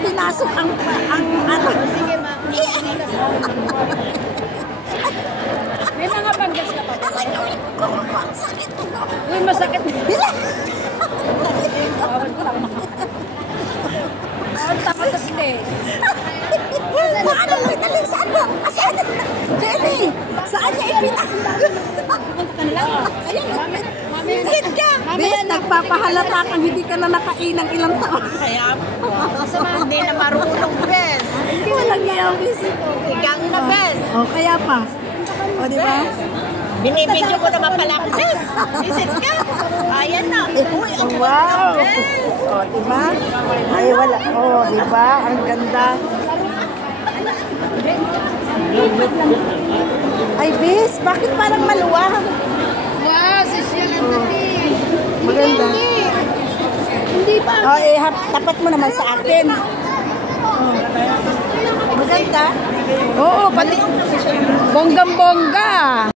pinasok ang ano. Sige, ma. May mga panggas ka pa. Sakit mo. Uy, masakit. Ang tapatas na eh. Paano mo italing saan mo? Saan? Jenny, saan niya ipinasok? Sit ka! Bes, nagpapahalata kang hindi ka na nakainang ilang taon. Kaya po. Hindi na marunong, bes. Walang iyaw, Bes. Sigang na, bes. O, kaya pa. O, di ba? Binibidyo ko naman pala ako, bes. Visit ka. Ayan na. Uy, ang Wow! O, di ba? Ay, wala. O, di ba? Ang ganda. Ay, Bes, bakit parang maluwag? wow, social ang dati. Maganda. Hindi pa. O, tapat mo naman sa akin. Maganda. Oo, pati bonggang-bongga.